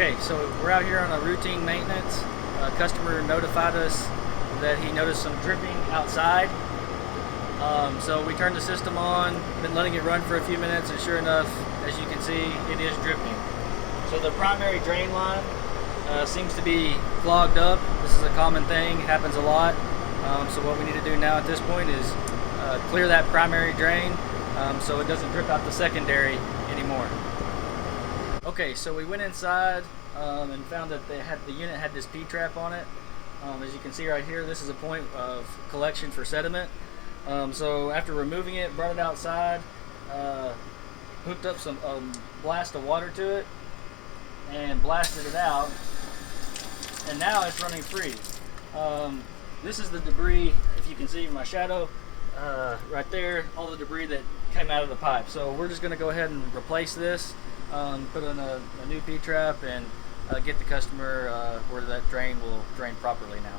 Okay, so we're out here on a routine maintenance. A customer notified us that he noticed some dripping outside. So we turned the system on, been letting it run for a few minutes, and sure enough, as you can see, it is dripping. So the primary drain line seems to be clogged up. This is a common thing, it happens a lot. So what we need to do now at this point is clear that primary drain so it doesn't drip out the secondary anymore. Okay, so we went inside and found that the unit had this P-trap on it. As you can see right here, this is a point of collection for sediment. So after removing it, brought it outside, hooked up some blast of water to it, and blasted it out, and now it's running free. This is the debris, if you can see my shadow right there, all the debris that came out of the pipe. So we're just going to go ahead and replace this, put in a new P-trap, and get the customer where that drain will drain properly now.